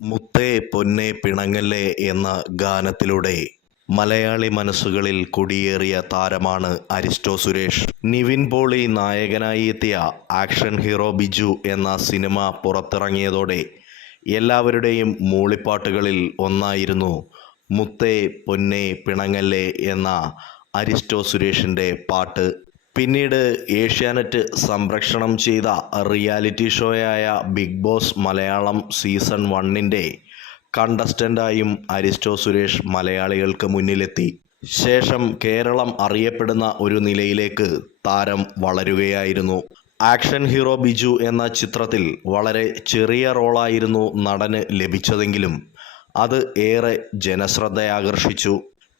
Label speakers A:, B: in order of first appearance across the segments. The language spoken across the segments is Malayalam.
A: മുത്തേ പൊന്നേ പിണങ്ങല്ലേ എന്ന ഗാനത്തിലൂടെ മലയാളി മനസ്സുകളിൽ കുടിയേറിയ താരമാണ് അരിസ്റ്റോ സുരേഷ്. നിവിൻ പോളി നായകനായി എത്തിയ ആക്ഷൻ ഹീറോ ബിജു എന്ന സിനിമ പുറത്തിറങ്ങിയതോടെ എല്ലാവരുടെയും മൂളിപ്പാട്ടുകളിൽ ഒന്നായിരുന്നു മുത്തേ പൊന്നേ പിണങ്ങല്ലേ എന്ന അരിസ്റ്റോ സുരേഷിന്റെ പാട്ട്. പിന്നീട് ഏഷ്യാനെറ്റ് സംപ്രേഷണം ചെയ്ത റിയാലിറ്റി ഷോയായ ബിഗ് ബോസ് മലയാളം സീസൺ വണ്ണിന്റെ കണ്ടസ്റ്റന്റായും അരിസ്റ്റോ സുരേഷ് മലയാളികൾക്ക് മുന്നിലെത്തി. ശേഷം കേരളം അറിയപ്പെടുന്ന ഒരു നിലയിലേക്ക് താരം വളരുകയായിരുന്നു. ആക്ഷൻ ഹീറോ ബിജു എന്ന ചിത്രത്തിൽ വളരെ ചെറിയ റോളായിരുന്നു നടന് ലഭിച്ചതെങ്കിലും അത് ഏറെ ജനശ്രദ്ധയാകർഷിച്ചു.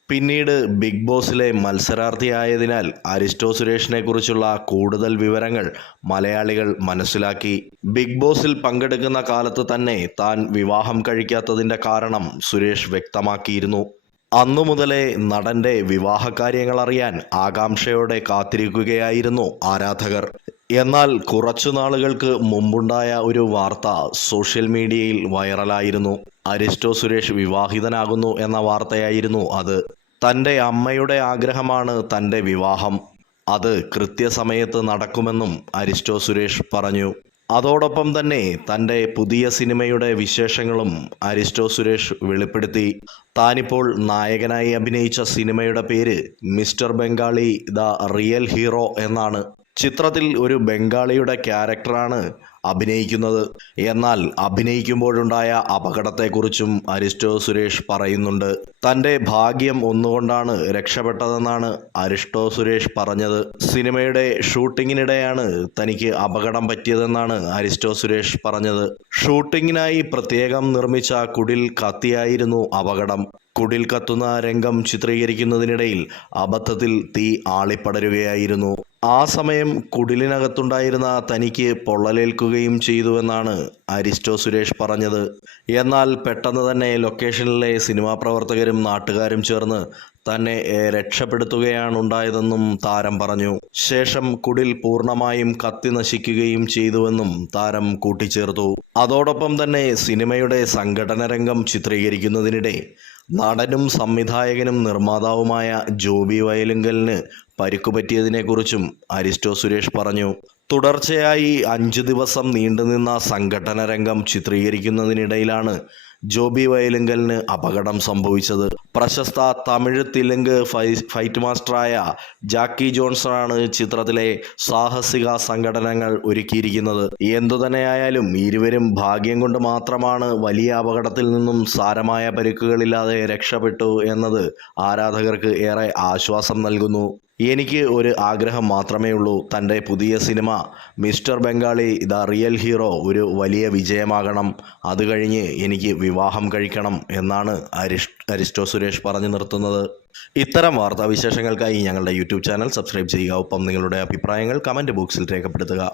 A: പിന്നീട് ബിഗ് ബോസിലെ മത്സരാർത്ഥിയായതിനാൽ അരിസ്റ്റോ സുരേഷിനെ കുറിച്ചുള്ള കൂടുതൽ വിവരങ്ങൾ മലയാളികൾ മനസ്സിലാക്കി. ബിഗ് ബോസിൽ പങ്കെടുക്കുന്ന കാലത്ത് തന്നെ താൻ വിവാഹം കഴിക്കാത്തതിന്റെ കാരണം സുരേഷ് വ്യക്തമാക്കിയിരുന്നു. അന്നു മുതലേ നടന്റെ വിവാഹകാര്യങ്ങൾ അറിയാൻ ആകാംക്ഷയോടെ കാത്തിരിക്കുകയായിരുന്നു ആരാധകർ. എന്നാൽ കുറച്ചു നാളുകൾക്ക് മുമ്പുണ്ടായ ഒരു വാർത്ത സോഷ്യൽ മീഡിയയിൽ വൈറലായിരുന്നു. അരിസ്റ്റോ സുരേഷ് വിവാഹിതനാകുന്നു എന്ന വാർത്തയായിരുന്നു അത്. തന്റെ അമ്മയുടെ ആഗ്രഹമാണ് തന്റെ വിവാഹം. അത് കൃത്യസമയത്ത് നടക്കുമെന്നും അരിസ്റ്റോ സുരേഷ് പറഞ്ഞു. അതോടൊപ്പം തന്നെ തന്റെ പുതിയ സിനിമയുടെ വിശേഷങ്ങളും അരിസ്റ്റോ സുരേഷ് വെളിപ്പെടുത്തി. താനിപ്പോൾ നായകനായി അഭിനയിച്ച സിനിമയുടെ പേര് mister Bengali the real hero എന്നാണ്. ചിത്രത്തിൽ ഒരു ബംഗാളിയുടെ ക്യാരക്ടറാണ് അഭിനയിക്കുന്നത്. എന്നാൽ അഭിനയിക്കുമ്പോഴുണ്ടായ അപകടത്തെക്കുറിച്ചും അരിസ്റ്റോ സുരേഷ് പറയുന്നുണ്ട്. തന്റെ ഭാഗ്യം ഒന്നുകൊണ്ടാണ് രക്ഷപ്പെട്ടതെന്നാണ് അരിസ്റ്റോ സുരേഷ് പറഞ്ഞത്. സിനിമയുടെ ഷൂട്ടിങ്ങിനിടെയാണ് തനിക്ക് അപകടം പറ്റിയതെന്നാണ് അരിസ്റ്റോ സുരേഷ് പറഞ്ഞത്. ഷൂട്ടിങ്ങിനായി പ്രത്യേകം നിർമ്മിച്ച കുടിൽ കത്തിയായിരുന്നു അപകടം. കുടിൽ കത്തുന്ന രംഗം ചിത്രീകരിക്കുന്നതിനിടയിൽ അബദ്ധത്തിൽ തീ ആളിപ്പടരുകയായിരുന്നു. ആ സമയം കുടിലിനകത്തുണ്ടായിരുന്ന തനിക്ക് പൊള്ളലേൽക്കുകയും ചെയ്തുവെന്നാണ് അരിസ്റ്റോ സുരേഷ് പറഞ്ഞത്. എന്നാൽ പെട്ടെന്ന് തന്നെ ലൊക്കേഷനിലെ സിനിമാ പ്രവർത്തകരും നാട്ടുകാരും ചേർന്ന് തന്നെ രക്ഷപ്പെടുത്തുകയാണ് ഉണ്ടായതെന്നും താരം പറഞ്ഞു. ശേഷം കുടിൽ പൂർണമായും കത്തി നശിക്കുകയും ചെയ്തുവെന്നും താരം കൂട്ടിച്ചേർത്തു. അതോടൊപ്പം തന്നെ സിനിമയുടെ സംഘടന രംഗം ചിത്രീകരിക്കുന്നതിനിടെ നടനും സംവിധായകനും നിർമ്മാതാവുമായ ജോബി വയലുങ്കലിന് പരിക്കുപറ്റിയതിനെക്കുറിച്ചും അരിസ്റ്റോ സുരേഷ് പറഞ്ഞു. തുടർച്ചയായി അഞ്ചു ദിവസം നീണ്ടുനിന്ന സംഘടന രംഗം ചിത്രീകരിക്കുന്നതിനിടയിലാണ് ജോബി വയലുങ്കലിന് അപകടം സംഭവിച്ചത്. പ്രശസ്ത തമിഴ് തെലുങ്ക് ഫൈറ്റ് മാസ്റ്ററായ ജാക്കി ജോൺസണാണ് ചിത്രത്തിലെ സാഹസിക സംഘടനകൾ ഒരുക്കിയിരിക്കുന്നത്. എന്തുതന്നെയായാലും ഇരുവരും ഭാഗ്യം കൊണ്ട് മാത്രമാണ് വലിയ അപകടത്തിൽ നിന്നും സാരമായ പരിക്കുകളില്ലാതെ രക്ഷപ്പെട്ടു എന്നത് ആരാധകർക്ക് ഏറെ ആശ്വാസം നൽകുന്നു. എനിക്ക് ഒരു ആഗ്രഹം മാത്രമേ ഉള്ളൂ. തന്റെ പുതിയ cinema mister Bengali the real hero ഒരു വലിയ വിജയമാകണം. അത് കഴിഞ്ഞ് എനിക്ക് വിവാഹം കഴിക്കണം എന്നാണ് അരിഷ് അരിസ്റ്റോ സുരേഷ് പറഞ്ഞു നിർത്തുന്നത്. ഇത്തരം വാർത്താവിശേഷങ്ങൾക്കായി ഞങ്ങളുടെ യൂട്യൂബ് ചാനൽ സബ്സ്ക്രൈബ് ചെയ്യുക. ഒപ്പം നിങ്ങളുടെ അഭിപ്രായങ്ങൾ കമന്റ് ബോക്സിൽ രേഖപ്പെടുത്തുക.